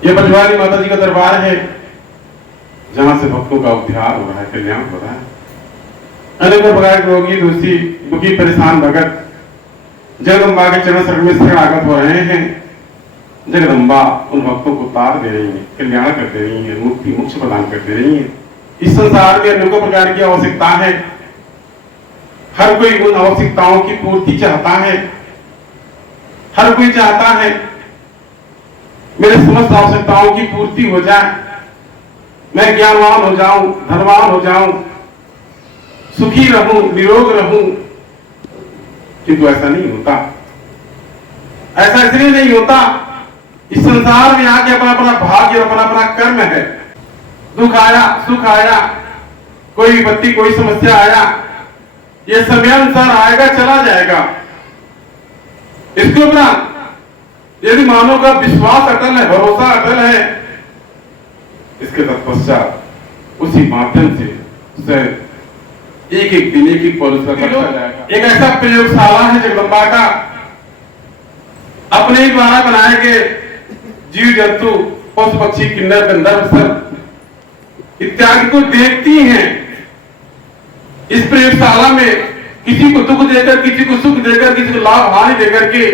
ये पंचवारी माता जी का दरबार है, जहां से भक्तों का उद्धार हो रहा है, कल्याण हो रहा है। अनेकों प्रकार के रोगी, दूसरी दुखी परेशान भगत जगदम्बा के चरण सर्ग में शरणागत हो रहे हैं। जगदम्बा उन भक्तों को तार दे रही है, कल्याण कर दे रही है, मुक्ति मोक्ष प्रदान कर दे रही है। इस संसार में अनेकों प्रकार की आवश्यकता है, हर कोई उन आवश्यकताओं की पूर्ति चाहता है। हर कोई चाहता है मेरे समस्त आवश्यकताओं की पूर्ति हो जाए, मैं ज्ञानवान हो जाऊं, धनवान हो जाऊं, सुखी रहूं, निरोग रहूं। किंतु ऐसा नहीं होता। ऐसा इसलिए नहीं होता, इस संसार में आके अपना अपना भाग्य और अपना अपना कर्म है। दुख आया, सुख आया, कोई विपत्ति, कोई समस्या आया, ये समयानुसार आएगा, चला जाएगा। इसके उपरांत यदि मानव का विश्वास अटल है, भरोसा अटल है, इसके तत्पश्चात उसी माध्यम से एक एक दिन एक एक पल उसका करता जाएगा। एक ऐसा प्रयोगशाला है जगदम्बा का, अपने ही द्वारा बनाए गए जीव जंतु, पशु पक्षी, किन्नर गंधर्व सब इत्यादि को देखती हैं। इस प्रयोगशाला में किसी को दुख देकर, किसी को सुख देकर, किसी को लाभ हानि देकर के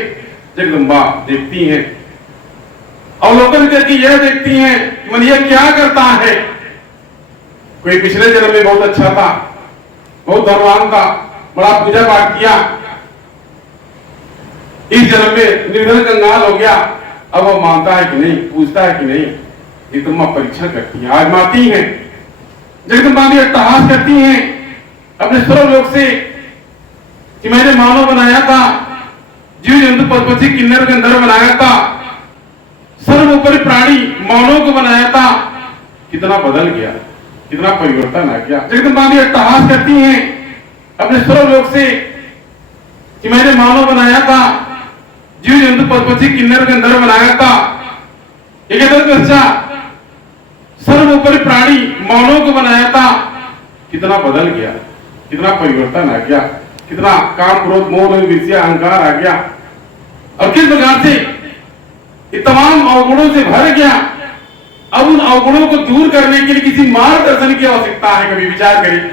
जगदम्बा देखती हैं। अवलोकन करके यह देखती हैं कि मन यह क्या करता है। कोई पिछले जन्म में बहुत अच्छा था, बहुत धनवान था, बड़ा पूजा पाठ किया, इस जन्म में निर्धन कंगाल हो गया। अब वो मानता है कि नहीं, पूछता है कि नहीं, जगदम्बा परीक्षा करती है, आजमाती है। जगदम्बा भी अट्टहास करती हैं अपने सर्वलोक से कि मैंने मानव बनाया था, जीव जंतु पशु पक्षी किन्नर गंधर्व बनाया था, सर्वोपरि प्राणी मानव को बनाया था, कितना बदल गया, कितना परिवर्तन आ गया। जगदम्बा भी अट्टहास करती हैं अपने सर्वलोक से कि मैंने मानव बनाया था, जीव जंतु पशु पक्षी किन्नर गंधर्व बनाया था, सर्वोपरि प्राणी मानव को बनाया था, कितना बदल गया, कितना परिवर्तन आ गया, कितना काम क्रोध मोह ईर्ष्या अहंकार आ गया, और किस प्रकार से ये तमाम अवगुणों से भर गया। अब उन अवगुणों को दूर करने के लिए किसी मार्गदर्शन की आवश्यकता है। कभी विचार करें,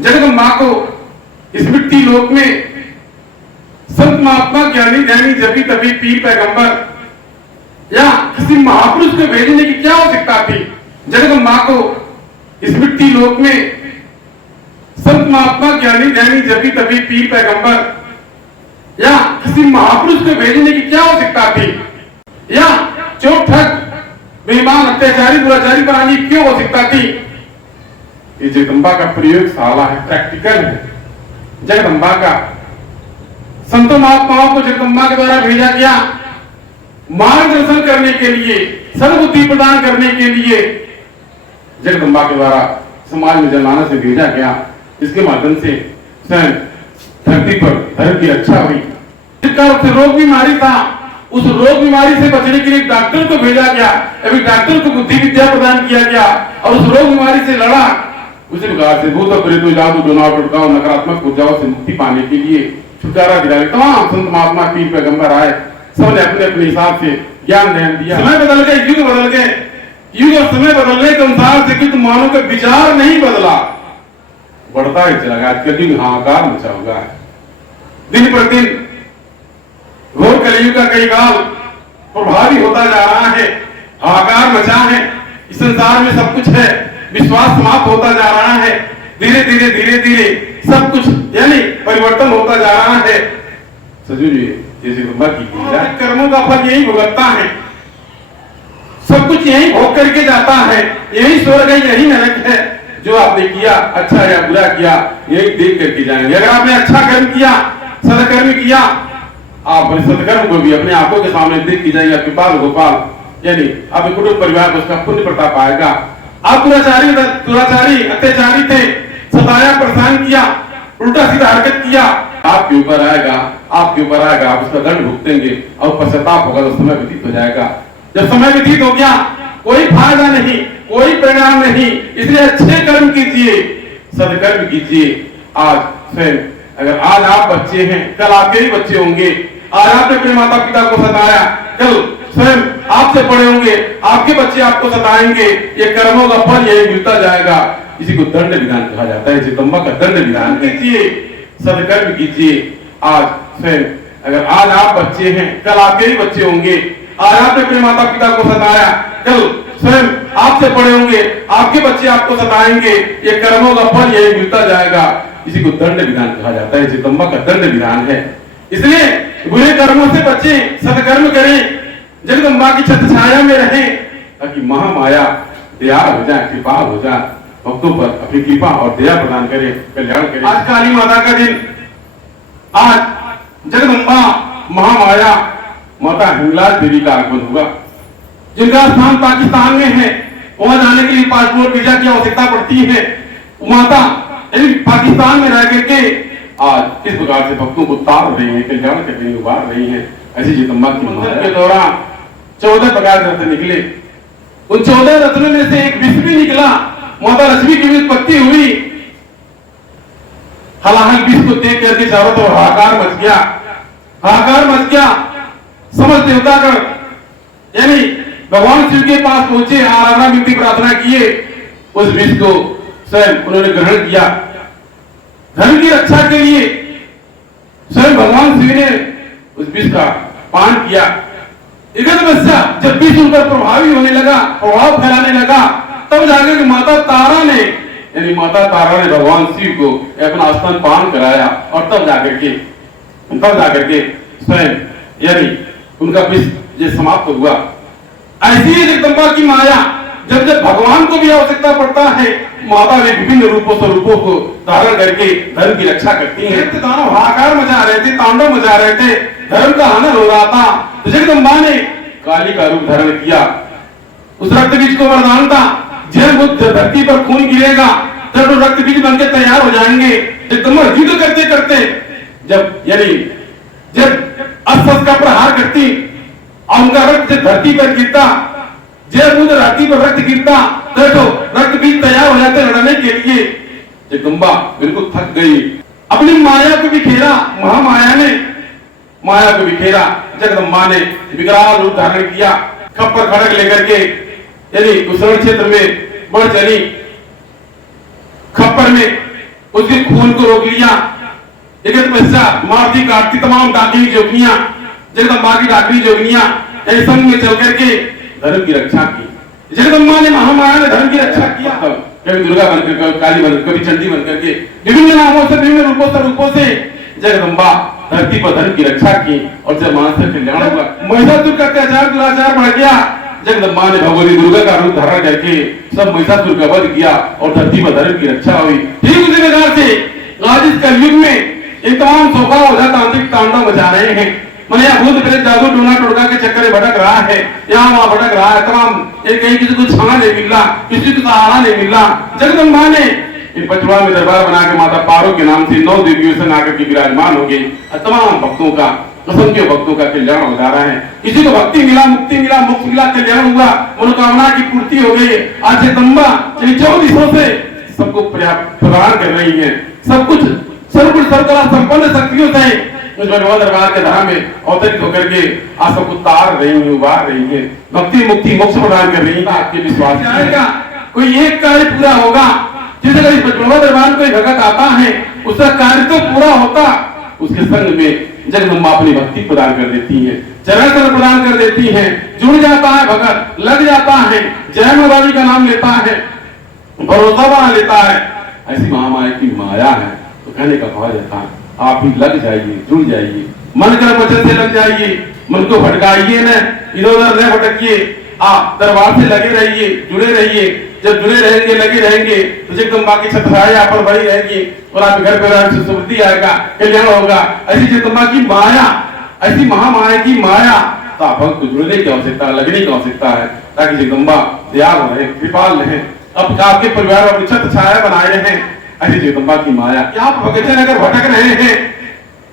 जगदम्बा को इस मिट्टी लोक में संत महात्मा ज्ञानी ध्यानी जबी तभी पीर पैगंबर या किसी महापुरुष को भेजने की क्या आवश्यकता थी। जगदम्बा को इस मिट्टी लोक में संत महात्मा ज्ञानी ध्यानी जबी तभी पीर पैगंबर या किसी महापुरुष को भेजने की क्या आवश्यकता थी, या चोर ठग बेईमान अत्याचारी दुराचारी बनाने की क्यों आवश्यकता थी। ये जगदम्बा का प्रयोगशाला है, प्रैक्टिकल है। जगदम्बा का संतों महात्माओं को जगदम्बा के द्वारा भेजा गया मार्गदर्शन करने के लिए, सद्बुद्धि प्रदान करने के लिए जगदम्बा के द्वारा समाज में जनमानस से भेजा गया, जिसके माध्यम से स्वयं धरती पर धर्म की रक्षा हुई। जिसका रोग बीमारी था, उस रोग बीमारी से बचने के लिए डॉक्टर को भेजा गया, अभी डॉक्टर को बुद्धि विद्या प्रदान किया गया और उस रोग बीमारी से लड़ा। उसी प्रकार से भूत प्रेत जादू डोनाव टुटकाव नकारात्मक ऊर्जाओं से मुक्ति पाने के लिए छुटकारा दिलाने तमाम संत महात्मा पीर पैगंबर आए, सबने अपने अपने हिसाब से ज्ञान ध्यान दिया। समय बदल गए, युग बदल गए, युग और समय बदलने के अनुसार से किंतु मानव का विचार नहीं बदला, बढ़ता ही चला गया। कलयुग हाहाकार मचा हुआ है, दिन प्रतिदिन घोर कलयुग का कई काल प्रभावी होता जा रहा है, हाहाकार मचा है। इस संसार में सब कुछ है, विश्वास समाप्त होता जा रहा है, धीरे धीरे धीरे धीरे सब कुछ यानी परिवर्तन होता जा रहा है। सजू जी, जैसे कर्मों का फल यही भुगतता है, सब कुछ यही भोग करके जाता है, यही स्वर्ग है, यही नरक है। जो आपने किया, अच्छा या बुरा किया, यही देख करके जाएंगे। अगर आपने अच्छा कर्म किया, सदकर्म किया, आप अपने सदकर्म को भी अपने आंखों के सामने देख की जाएंगे। आपके बाल गोपाल यानी आपके कुटुंब परिवार को उसका पुण्य प्रताप आएगा। आप दुराचारी अत्याचारी थे, सताया परेशान किया, उल्टा सीधा हरकत किया, आपके ऊपर आएगा, आपके ऊपर आएगा, आप उसका दंड भुगतेंगे और पश्चाताप होगा तो समय व्यतीत हो जाएगा। जब समय व्यतीत हो गया, कोई फायदा नहीं, कोई परिणाम नहीं, इसलिए अच्छे कर्म कीजिए, सदकर्म कीजिए। आज स्वयं अगर आज आप बच्चे हैं, कल आपके ही बच्चे होंगे। आज आपने अपने माता पिता को सताया, कल स्वयं आपसे आपसे बड़े होंगे, आपके बच्चे आपको सताएंगे, ये कर्मों का फल यही मिलता जाएगा। इसी को दंड विधान कहा जाता है। जगदम्बा का दंड विधान कीजिए, सदकर्म कीजिए। आज स्वयं अगर आज आप बच्चे हैं, कल आपके ही बच्चे होंगे। आज आपने अपने माता पिता को सताया, कल स्वयं आपसे बड़े होंगे, आपके बच्चे आपको सताएंगे, ये कर्मों का फल यही मिलता जाएगा। इसी को दंड विधान कहा जाता है। जगदम्बा का दंड विधान है। इसलिए बुरे कर्मों से बचें, सदकर्म करें, जगदम्बा की छत्र छाया में रहें, ताकि महामाया दयाल हो जाए, कृपा हो जाए, भक्तों पर अपनी कृपा और दया प्रदान करे, कल्याण करे। आज काली माता का दिन, आज जगदम्बा महामाया माता हिंगलाज देवी का आगमन होगा, जिनका स्थान पाकिस्तान में है। वहां जाने के लिए पासपोर्ट वीजा की आवश्यकता पड़ती है। माता पाकिस्तान में रह करके आज इस प्रकार से भक्तों को तार रही है, कल्याण कर रही है, उबार रही है। ऐसी जगदम्बा की मंदिर के दौरान 14 प्रकार के रत्न निकले। उन 14 रत्नों में से एक विष भी निकला। माता लक्ष्मी की भी उत्पत्ति हुई। हलाहल विष को देख करके चारों तरफ हाहाकार मच गया, हाहाकार मच गया। समस्त देवतागण यानी भगवान शिव के पास पहुंचे, आराधना विनती प्रार्थना किए। उस विष को स्वयं उन्होंने ग्रहण किया। धर्म की रक्षा के लिए स्वयं भगवान शिव ने उस विष का पान किया। जब विष उन पर प्रभावी होने लगा, प्रभाव फैलाने लगा, तब जाकर माता तारा ने यानी माता तारा ने भगवान शिव को अपना स्तन पान कराया और तब जाकर के स्वयं यानी उनका विष ये समाप्त हुआ। ऐसी ही जगदम्बा की माया, जब जब भगवान को भी आवश्यकता पड़ता है, माता ने विभिन्न रूपों स्वरूपों को धारण करके धर्म की रक्षा करती है। दानव हाहाकार मचा रहे थे, तांडव मचा रहे थे, धर्म का हनन हो रहा था, तो जगदम्बा ने काली का रूप धारण किया। उस रक्त बीज को वरदान था, जब धरती पर खून गिरेगा तब रक्त बीज बनकर तैयार हो जाएंगे। जगदम्बा युद्ध करते करते जब अस्त्र का प्रहार करती और उनका रक्त धरती पर गिरता, जब धरती पर रक्त गिरता तो रक्त बीज तैयार हो जाते लड़ने के लिए। जगदम्बा बिल्कुल थक गई, अपनी माया को बिखेरा, महामाया ने माया को बिखेरा। जगदम्बा ने विकराल रूप धारण किया, खप्पर खड़ग लेकर के यानी कुशल क्षेत्र में बढ़ चली। खप्पर में उसके खून को रोक लिया। मारती काटती तमाम डाकनी जोगनियां, जगदम्बा की डाकनी जोगनियां संग में चल करके धर्म की रक्षा की। जगदम्बा ने महामाया ने धर्म की रक्षा किया। कभी दुर्गा बनकर, कभी काली बनकर, कभी चंडी बनकर के विभिन्न नामों से, विभिन्न रूपों से जगदम्बा धरती पर धर्म की रक्षा की। और जब मानसिक कल्याण हुआ, महिषासुर का अत्याचार दुराचार बढ़ गया, जगदम्बा ने भगवती दुर्गा का रूप धारण करके सब महिषासुर का वध किया और धरती पर धर्म की रक्षा हुई। ठीक उसी प्रकार से आज इस कलयुग में एक तमाम सोखा ओझा तांत्रिक तांडव मचा रहे हैं। मैंने भूत प्रेत जादू टोना टोटका के चक्कर में भटक रहा है, यहाँ वहां भटक रहा है। तमाम कहीं किसी को छाना नहीं मिल रहा, किसी को सहारा नहीं मिल रहा। जगदम्बा ने इन पचवा में दरबार बना के माता पारो के नाम से 9 देवियों से आकर के विराजमान हो गई। तमाम भक्तों का, असंख्य भक्तों का कल्याण हो जा रहा है। किसी को भक्ति मिला, मुक्ति मिला, मोक्ष मिला, कल्याण हुआ, मनोकामना की पूर्ति हो गई। आज जगदम्बा 14 दिशों से सबको प्रदान कर रही है। सब कुछ सर्वकला संपन्न शक्तियों से उस भगवान दरबार के धाम में अवतरित होकर के आज सबको तार रही है, उबार रही है, भक्ति मुक्ति मोक्ष प्रदान कर रही है। आपके विश्वास जाएगा कोई एक कार्य पूरा होगा। जिस अगर इस भगवान दरबार कोई भगत आता है, उसका कार्य तो पूरा होता, उसके संग में जगदम्बा अपनी भक्ति प्रदान कर देती है, चरण प्रदान कर देती है, जुड़ जाता है भगत, लग जाता है, जय माता दी का नाम लेता है, भरोसा बना लेता है। ऐसी महामाया की माया है। तो कहने का भाव था, आप भी लग जाइए, जुड़ जाइए, मन कर वचन से लग जाइए, मन को भटकाइए न, इधर उधर न भटकिए। आप दरबार से लगे रहिए, जुड़े रहिए। जब जुड़े रहेंगे, लगे रहेंगे तो जगदम्बा की छत्रछाया आप पर बनी रहेगी और आपके घर परिवार में समृद्धि आएगा, कल्याण होगा। ऐसी जगदम्बा की माया, ऐसी महामाया की माया, तो आप को जुड़ने की आवश्यकता, लगने की आवश्यकता है, ताकि जगदम्बा दयाल रहे, कृपाल रहे, अब आपके परिवार अपनी छत्रछाया बनाए रहे। ऐसी जगदम्बा की माया। आप भगतजन अगर भटक रहे हैं,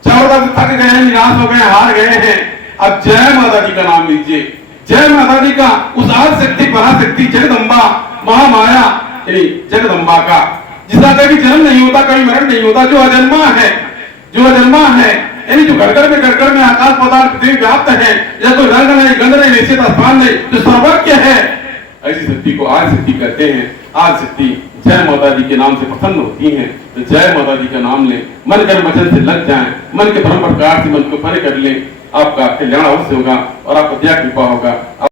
चारों तरफ थक गए हैं, निराश हो गए, हार गए हैं, अब जय माता दी का नाम लीजिए। जय माता दी का उस आदि शक्ति, पराशक्ति जगदम्बा महामाया यानी जगदम्बा का, जिसका कभी जन्म नहीं होता, कभी मरण नहीं होता, जो अजन्मा है, यानी जो गड़गड़ में आकाश पाताल पृथ्वी व्याप्त है, या कोई रंग नहीं, गंध नहीं, निश्चित स्थान नहीं, जो सर्वज्ञ है, ऐसी शक्ति को आदि शक्ति कहते हैं। आदि शक्ति जय माता दी के नाम से प्रसन्न होती हैं, तो जय माता दी का नाम लें, मन कर्म वचन से लग जाएं, मन के भ्रम प्रकार से मन को परे कर लें, आपका कल्याण अवश्य होगा और आपको दया कृपा होगा।